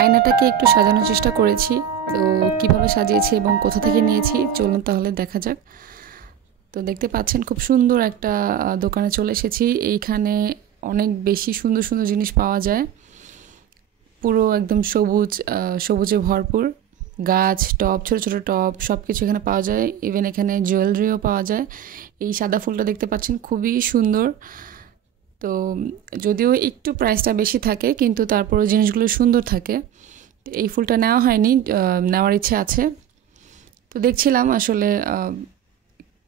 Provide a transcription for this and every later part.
আয়নাটাকে একটু সাজানোর চেষ্টা করেছি। তো কিভাবে সাজিয়েছি এবং কোথা থেকে নিয়েছি চলুন তাহলে দেখা যাক। তো দেখতে পাচ্ছেন খুব সুন্দর একটা দোকানে চলে এসেছি। এইখানে অনেক বেশি সুন্দর সুন্দর জিনিস পাওয়া যায়, পুরো একদম সবুজে ভরপুর। গাছ, টব, ছোট ছোট টব সব কিছু এখানে পাওয়া যায়। ইভেন এখানে জুয়েলারিও পাওয়া যায়। এই সাদা ফুলটা দেখতে পাচ্ছেন খুবই সুন্দর। তো যদিও একটু প্রাইসটা বেশি থাকে কিন্তু তারপরে জিনিসগুলো সুন্দর থাকে। এই ফুলটা নেওয়া হয়নি, নেওয়ার ইচ্ছে আছে। তো দেখছিলাম আসলে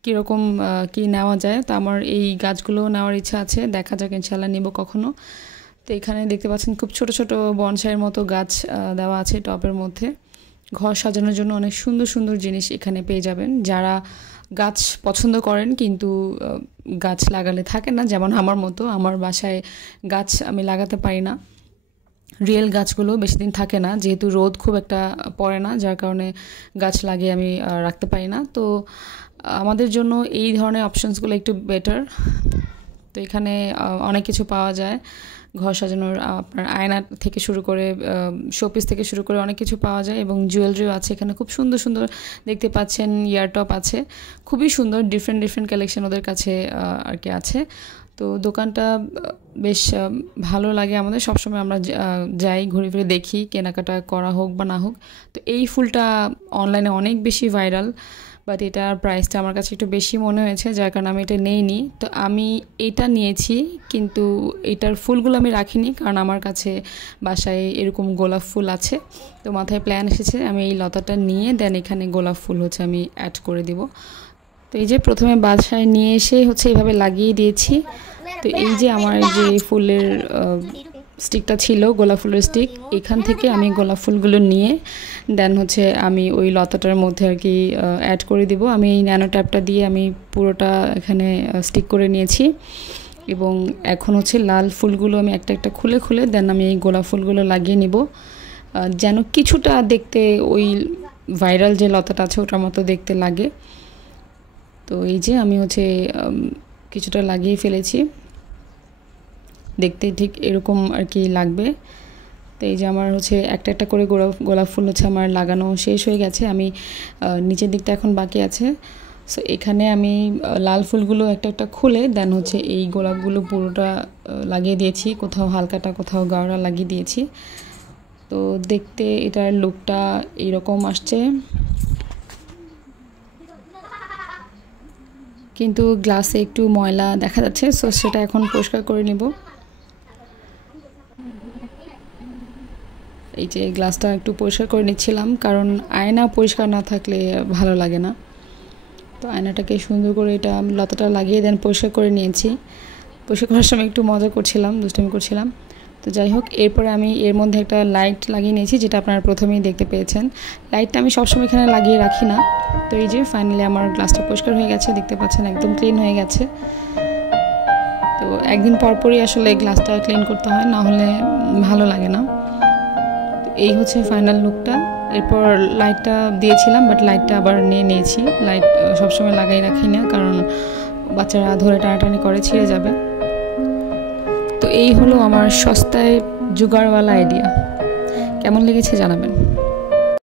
কীরকম কি নেওয়া যায়। তো আমার এই গাছগুলো নেওয়ার ইচ্ছা আছে, দেখা যাক ইনশাল্লাহ নেব কখনো। তো এখানে দেখতে পাচ্ছেন খুব ছোট ছোট বনসাইয়ের মতো গাছ দেওয়া আছে টবের মধ্যে। ঘর সাজানোর জন্য অনেক সুন্দর সুন্দর জিনিস এখানে পেয়ে যাবেন। যারা গাছ পছন্দ করেন কিন্তু গাছ লাগালে থাকে না, যেমন আমার মতো, আমার বাসায় গাছ আমি লাগাতে পারি না। রিয়েল গাছগুলো বেশি দিন থাকে না, যেহেতু রোদ খুব একটা পড়ে না, যার কারণে গাছ লাগিয়ে আমি রাখতে পারি না। তো আমাদের জন্য এই ধরনের অপশনসগুলো একটু বেটার। তো এখানে অনেক কিছু পাওয়া যায়, ঘর সাজানোর আপনার আয়না থেকে শুরু করে শোপিস থেকে শুরু করে অনেক কিছু পাওয়া যায়। এবং জুয়েলারিও আছে এখানে, খুব সুন্দর সুন্দর দেখতে পাচ্ছেন। ইয়ারটপ আছে, খুবই সুন্দর, ডিফারেন্ট ডিফারেন্ট কালেকশন ওদের কাছে আর কি আছে। তো দোকানটা বেশ ভালো লাগে আমাদের, সবসময় আমরা যাই, ঘুরে ফিরে দেখি, কেনাকাটা করা হোক বা না হোক। তো এই ফুলটা অনলাইনে অনেক বেশি ভাইরাল, বাট এটার প্রাইসটা আমার কাছে একটু বেশি মনে হয়েছে, যার কারণে আমি এটা নেইনি। তো আমি এটা নিয়েছি, কিন্তু এটার ফুলগুলো আমি রাখিনি, কারণ আমার কাছে বাসায় এরকম গোলাপ ফুল আছে। তো মাথায় প্ল্যান এসেছে আমি এই লতাটা নিয়ে দেন এখানে গোলাপ ফুল আমি অ্যাড করে দিব। তো এই যে প্রথমে বাসায় নিয়ে এসে এইভাবে লাগিয়ে দিয়েছি। তো এই যে আমার যে ফুলের স্টিকটা ছিল, গোলাপ ফুলের স্টিক, এখান থেকে আমি গোলাপ ফুলগুলো নিয়ে দেন আমি ওই লতাটার মধ্যে আর কি অ্যাড করে দিব। আমি এই ন্যানো ট্যাপটা দিয়ে আমি পুরোটা এখানে স্টিক করে নিয়েছি। এবং এখন লাল ফুলগুলো আমি একটা একটা খুলে খুলে দেন আমি এই গোলাপ ফুলগুলো লাগিয়ে নিব, যেন কিছুটা দেখতে ওই ভাইরাল যে লতাটা আছে ওটার মতো দেখতে লাগে। তো এই যে আমি কিছুটা লাগিয়ে ফেলেছি, দেখতে ঠিক এরকম আর কি লাগবে। তো এই যে আমার একটা একটা করে গোলাপ ফুল আমার লাগানো শেষ হয়ে গেছে। আমি নিচের দিকটা এখন বাকি আছে। সো এখানে আমি লাল ফুলগুলো একটা একটা খুলে দেন এই গোলাপগুলো পুরোটা লাগিয়ে দিয়েছি, কোথাও হালকাটা কোথাও গাঢ়া লাগিয়ে দিয়েছি। তো দেখতে এটার লুকটা এইরকম আসছে, কিন্তু গ্লাসে একটু ময়লা দেখা যাচ্ছে। সো সেটা এখন পরিষ্কার করে নেব। এই যে গ্লাসটা একটু পরিষ্কার করে নিচ্ছিলাম, কারণ আয়না পরিষ্কার না থাকলে ভালো লাগে না। তো আয়নাটাকে সুন্দর করে এটা লতাটা লাগিয়ে দেন পরিষ্কার করে নিয়েছি। পরিষ্কার করার সময় একটু মজা করছিলাম, দুষ্টামি করছিলাম। তো যাই হোক, এরপরে আমি এর মধ্যে একটা লাইট লাগিয়ে নিয়েছি, যেটা আপনারা প্রথমেই দেখতে পেয়েছেন। লাইটটা আমি সবসময় এখানে লাগিয়ে রাখি না। তো এই যে ফাইনালি আমার গ্লাসটা পরিষ্কার হয়ে গেছে, দেখতে পাচ্ছেন একদম ক্লিন হয়ে গেছে। তো একদিন পরপরই আসলে গ্লাসটা ক্লিন করতে হয়, না হলে ভালো লাগে না। তো এই ফাইনাল লুকটা। এরপর লাইটটা দিয়েছিলাম, বাট লাইটটা আবার নিয়েছি। লাইট সবসময় লাগাই রাখি না, কারণ বাচ্চারা ধরে টানাটানি করে ছিঁড়ে যাবে। তো এই হলো আমার সস্তায় জুগাড়ওয়ালা আইডিয়া। কেমন লেগেছে জানাবেন।